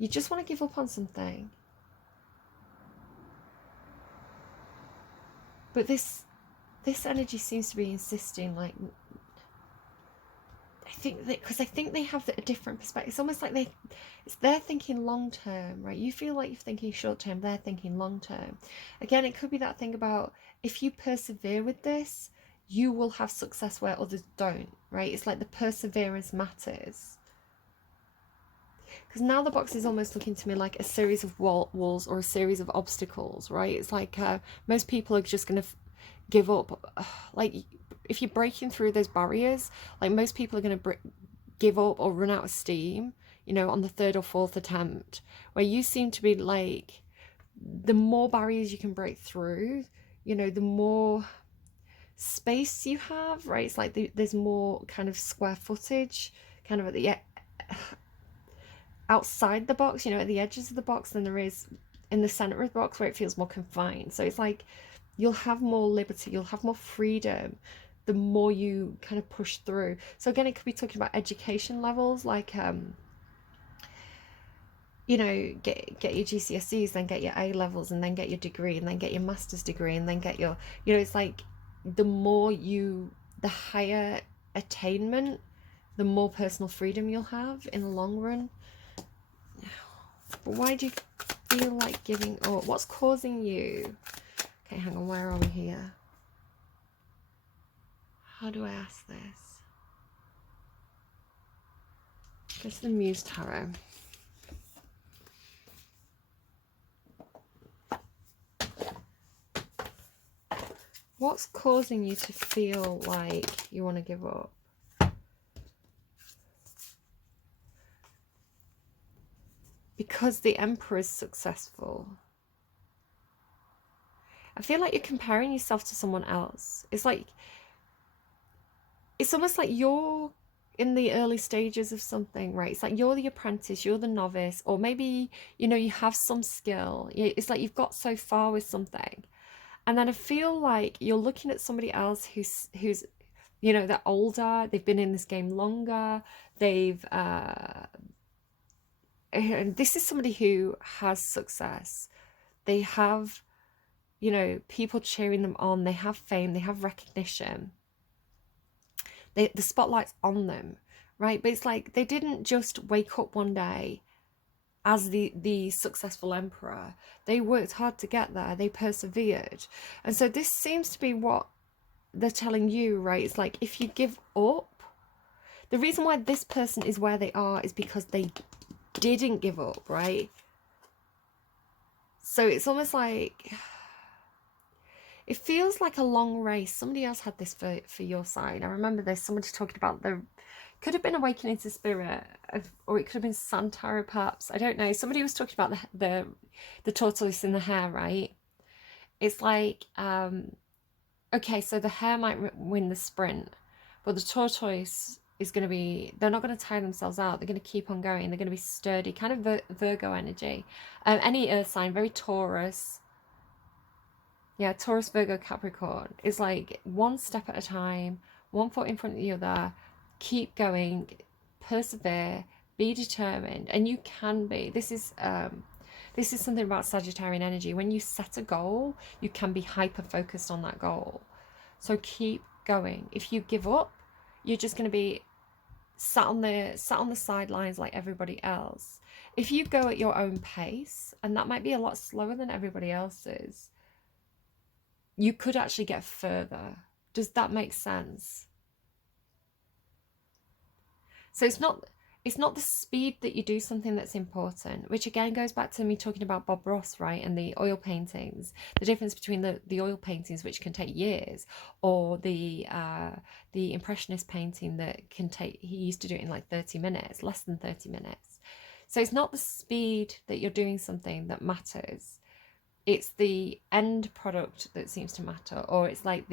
just want to give up on something. But this energy seems to be insisting, like, because I think they have a different perspective. It's almost like they're thinking long term, right? You feel like you're thinking short term, they're thinking long term. Again, it could be that thing about, if you persevere with this, you will have success where others don't, right? It's like the perseverance matters. Because now the box is almost looking to me like a series of walls or a series of obstacles, right? It's like most people are just going to give up. Like, if you're breaking through those barriers, like, most people are going to give up or run out of steam, you know, on the third or fourth attempt, where you seem to be like, the more barriers you can break through, you know, the more space you have, right? It's like there's more kind of square footage kind of at the outside the box, you know, at the edges of the box, than there is in the center of the box, where it feels more confined. So it's like you'll have more liberty, you'll have more freedom the more you kind of push through. So again, it could be talking about education levels, like you know, get your GCSEs, then get your A levels, and then get your degree, and then get your master's degree, and then get your, you know, it's like the higher attainment, the more personal freedom you'll have in the long run. But why do you feel like giving up? What's causing you? Okay, hang on, where are we here? How do I ask this? Go to the Muse Tarot. What's causing you to feel like you want to give up? Because the Emperor is successful. I feel like you're comparing yourself to someone else. It's like, it's almost like you're in the early stages of something, right? It's like you're the apprentice, you're the novice, or maybe, you know, you have some skill. It's like you've got so far with something. And then I feel like you're looking at somebody else who's you know, they're older, they've been in this game longer, they've and this is somebody who has success. They have, you know, people cheering them on, they have fame, they have recognition. The spotlight's on them, right? But it's like they didn't just wake up one day as the successful emperor. They worked hard to get there, they persevered. And so this seems to be what they're telling you, right? It's like, if you give up, the reason why this person is where they are is because they didn't give up, right? So it's almost like, it feels like a long race. Somebody else had this for your sign. I remember there's somebody talking about could have been awakening to spirit, or it could have been Santara perhaps, I don't know. Somebody was talking about the tortoise in the hare, right? It's like, okay, so the hare might win the sprint, but the tortoise is going to be, they're not going to tire themselves out, they're going to keep on going, they're going to be sturdy, kind of Virgo energy. Any earth sign, very Taurus. Yeah, Taurus, Virgo, Capricorn is like one step at a time, one foot in front of the other. Keep going, persevere, be determined, and you can be. This is something about Sagittarian energy. When you set a goal, you can be hyper focused on that goal. So keep going. If you give up, you're just going to be sat on the sidelines like everybody else. If you go at your own pace, and that might be a lot slower than everybody else's, you could actually get further. Does that make sense? So it's not, it's not the speed that you do something that's important, which again goes back to me talking about Bob Ross, right? And the oil paintings, the difference between the oil paintings, which can take years, or the impressionist painting that can take, he used to do it in like 30 minutes, less than 30 minutes. So it's not the speed that you're doing something that matters. It's the end product that seems to matter, or it's like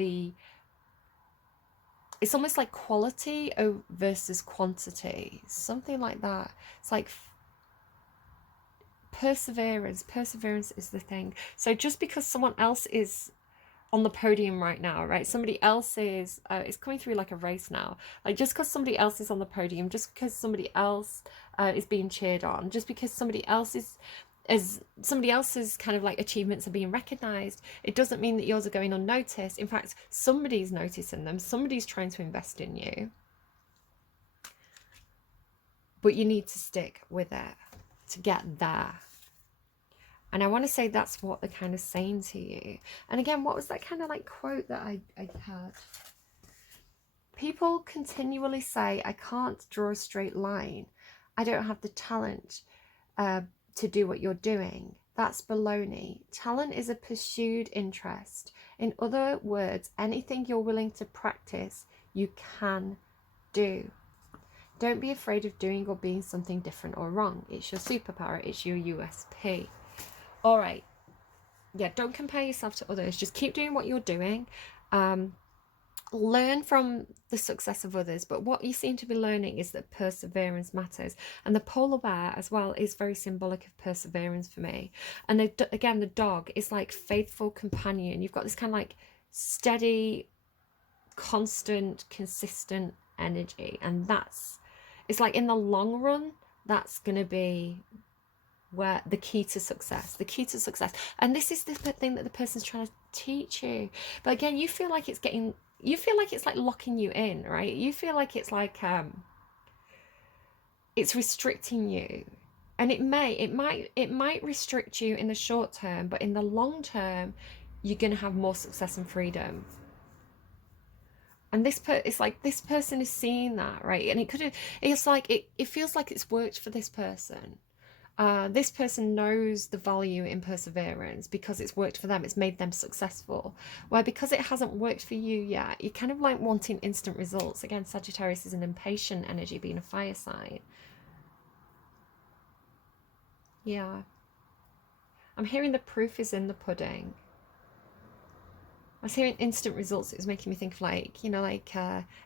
it's almost like quality versus quantity, something like that. It's like perseverance is the thing. So just because someone else is on the podium right now, right, somebody else is it's coming through like a race now, like just because somebody else is on the podium, just because somebody else is being cheered on, just because somebody else is, as somebody else's kind of like achievements are being recognized, it doesn't mean that yours are going unnoticed. In fact, somebody's noticing them, somebody's trying to invest in you, but you need to stick with it to get there. And I want to say that's what they're kind of saying to you. And again, what was that kind of like quote that I heard? People continually say, I can't draw a straight line, I don't have the talent to do what you're doing. That's baloney. Talent is a pursued interest. In other words, anything you're willing to practice, you can do. Don't be afraid of doing or being something different or wrong. It's your superpower. It's your USP. All right. Yeah, don't compare yourself to others. Just keep doing what you're doing. Learn from the success of others, but what you seem to be learning is that perseverance matters. And the polar bear as well is very symbolic of perseverance for me. And again, the dog is like faithful companion. You've got this kind of like steady, constant, consistent energy, and it's like in the long run, that's going to be where the key to success. And this is the thing that the person's trying to teach you. But again, you feel like it's like locking you in, right? You feel like it's like it's restricting you. And it might restrict you in the short term, but in the long term, you're going to have more success and freedom. And it's like this person is seeing that, right? And it feels like it's worked for this person. This person knows the value in perseverance because it's worked for them. It's made them successful. Where because it hasn't worked for you yet, you're kind of like wanting instant results. Again, Sagittarius is an impatient energy, being a fire sign. Yeah. I'm hearing the proof is in the pudding. I was hearing instant results. It was making me think of like, you know, like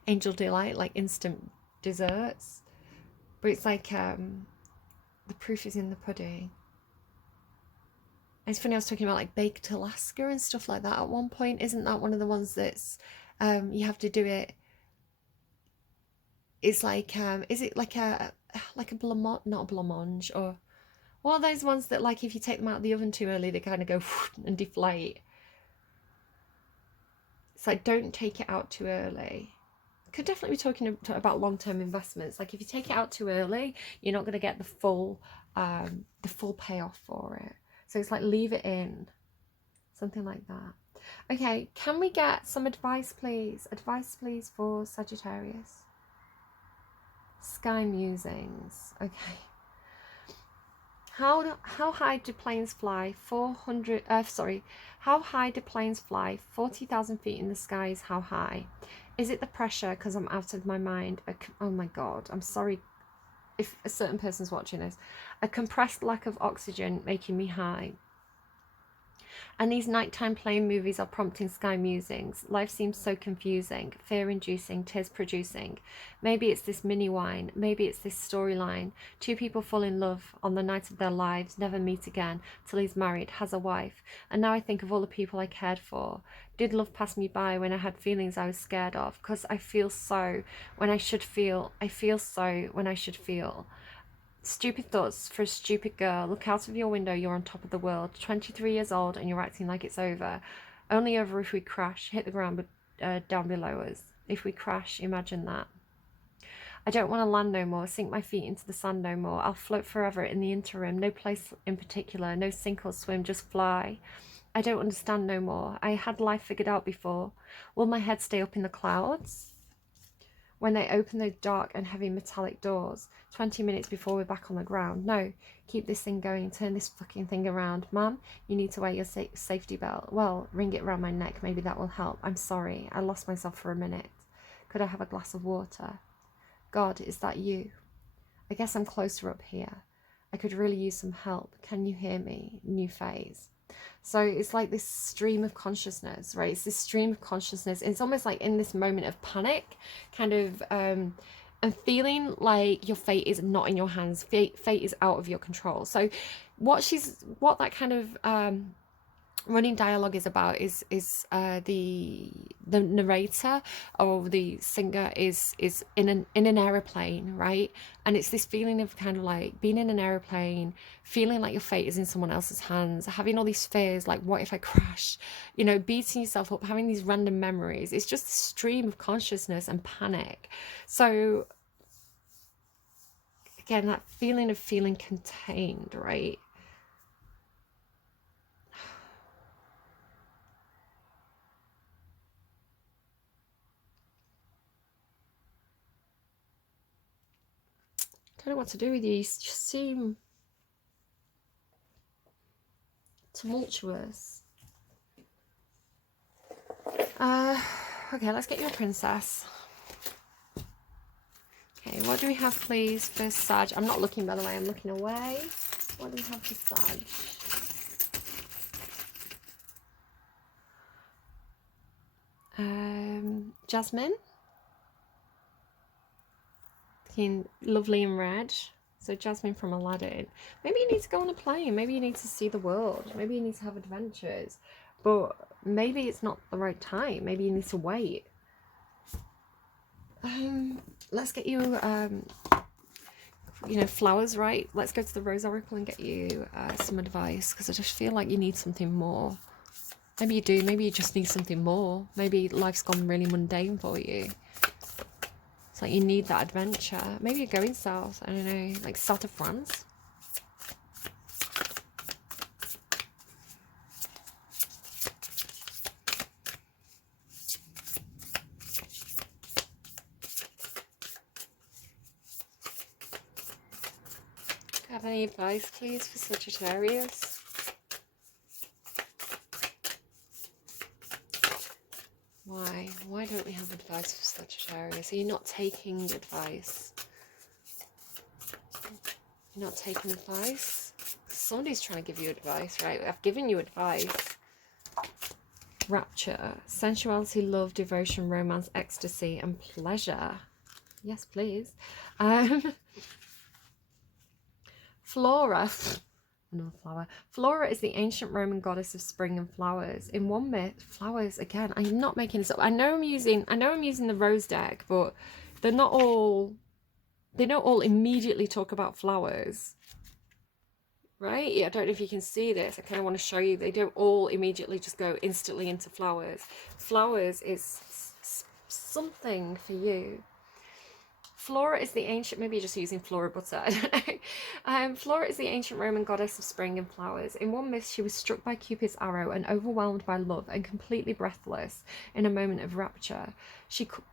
Angel Delight, like instant desserts. But it's like the proof is in the pudding. It's funny, I was talking about like baked Alaska and stuff like that at one point. Isn't that one of the ones that's you have to do it? It's like is it like a blancmange, not a blancmange, or one of those ones that like if you take them out of the oven too early, they kind of go and deflate. It's like don't take it out too early. Could definitely be talking about long-term investments. Like if you take it out too early, you're not going to get the full payoff for it. So it's like leave it in, something like that. Okay, can we get some advice, please? Advice, please, for Sagittarius. Sky musings. Okay. How high do planes fly? How high do planes fly? 40,000 feet in the sky is how high? Is it the pressure? Because I'm out of my mind. Oh my God, I'm sorry if a certain person's watching this. A compressed lack of oxygen making me high. And these nighttime plane movies are prompting sky musings. Life seems so confusing, fear-inducing, tears-producing. Maybe it's this mini wine. Maybe it's this storyline. Two people fall in love on the night of their lives, never meet again, till he's married, has a wife. And now I think of all the people I cared for. Did love pass me by when I had feelings I was scared of? Because I feel so when I should feel. I feel so when I should feel. Stupid thoughts for a stupid girl. Look out of your window, you're on top of the world. 23 years old and you're acting like it's over. Only over if we crash, hit the ground down below us. If we crash, imagine that. I don't want to land no more, sink my feet into the sand no more. I'll float forever in the interim, no place in particular, no sink or swim, just fly. I don't understand no more. I had life figured out before. Will my head stay up in the clouds? when they open those dark and heavy metallic doors 20 minutes before we're back on the ground. No, keep this thing going, turn this fucking thing around. Mum, you need to wear your safety belt. Well, ring it around my neck, maybe that will help. I'm sorry, I lost myself for a minute. Could I have a glass of water? God, is that you? I guess I'm closer up here. I could really use some help. Can you hear me? New phase. So it's like this stream of consciousness, right? It's this stream of consciousness. It's almost like in this moment of panic, kind of, and feeling like your fate is not in your hands. Fate is out of your control. So what that kind of running dialogue is about is the narrator or the singer is in an aeroplane, right? And it's this feeling of kind of like being in an aeroplane, feeling like your fate is in someone else's hands, having all these fears like, what if I crash, you know, beating yourself up, having these random memories. It's just a stream of consciousness and panic. So again, that feeling of feeling contained, right? I don't know what to do with you. You just seem tumultuous. Okay, let's get you a princess. Okay, what do we have, please, for Sag? I'm not looking, by the way. I'm looking away. What do we have for Sag? Jasmine. Looking lovely in red. So Jasmine from Aladdin. Maybe you need to go on a plane. Maybe you need to see the world. Maybe you need to have adventures. But maybe it's not the right time. Maybe you need to wait. Let's get you, you know, flowers, right? Let's go to the Rose Oracle and get you some advice, because I just feel like you need something more. Maybe you do. Maybe you just need something more. Maybe life's gone really mundane for you. It's like you need that adventure. Maybe you're going south. I don't know, like south of France. Have any advice, please, for Sagittarius? Why? Why don't we have advice for Sagittarius? Are you not taking advice? You're not taking advice? Somebody's trying to give you advice, right? I've given you advice. Rapture, sensuality, love, devotion, romance, ecstasy, and pleasure. Yes, please. Flora. Another flower. Flora is the ancient Roman goddess of spring and flowers. In one myth, flowers, again, I'm not making this up. I know I'm using the rose deck, but they don't all immediately talk about flowers. Right? Yeah, I don't know if you can see this. I kind of want to show you. They don't all immediately just go instantly into flowers. Flowers is something for you. Flora is the ancient, maybe you're just using Flora butter, I don't know. Flora is the ancient Roman goddess of spring and flowers. In one myth, she was struck by Cupid's arrow and overwhelmed by love and completely breathless in a moment of rapture. She calls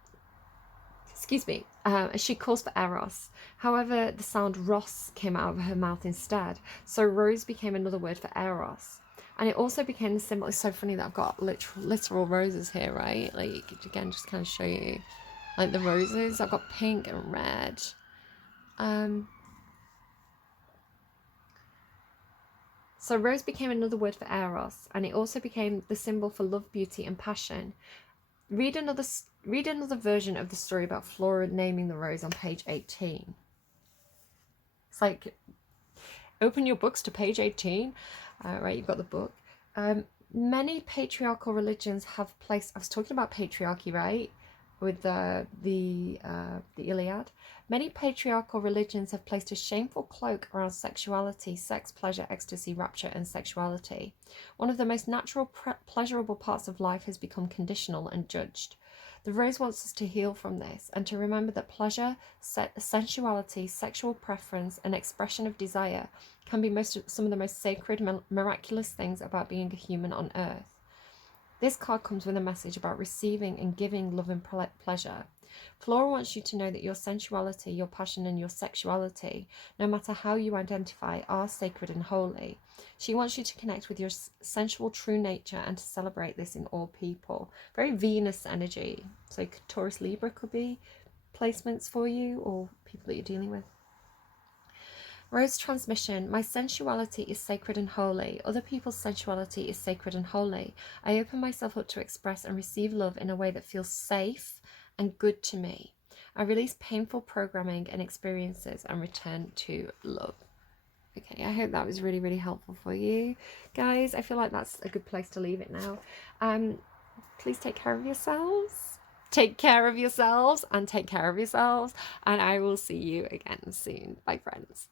for Eros. However, the sound Ross came out of her mouth instead, so rose became another word for Eros. And it also became the symbol. It's so funny that I've got literal roses here, right? Like, again, just kind of show you. Like the roses, I've got pink and red. So rose became another word for Eros, and it also became the symbol for love, beauty, and passion. Read another version of the story about Flora naming the rose on page 18. It's like, open your books to page 18. Right, you've got the book. Many patriarchal religions have placed. I was talking about patriarchy, right? With the Iliad. Many patriarchal religions have placed a shameful cloak around sexuality, sex, pleasure, ecstasy, rapture, and sexuality. One of the most natural, pleasurable parts of life has become conditional and judged. The rose wants us to heal from this and to remember that pleasure, sensuality, sexual preference, and expression of desire can be some of the most sacred, miraculous things about being a human on earth. This card comes with a message about receiving and giving love and pleasure. Flora wants you to know that your sensuality, your passion, and your sexuality, no matter how you identify, are sacred and holy. She wants you to connect with your sensual true nature and to celebrate this in all people. Very Venus energy. So Taurus Libra could be placements for you or people that you're dealing with. Rose transmission. My sensuality is sacred and holy. Other people's sensuality is sacred and holy. I open myself up to express and receive love in a way that feels safe and good to me. I release painful programming and experiences and return to love. Okay, I hope that was really, really helpful for you guys. I feel like that's a good place to leave it now. Please take care of yourselves. Take care of yourselves and take care of yourselves. And I will see you again soon. Bye, friends.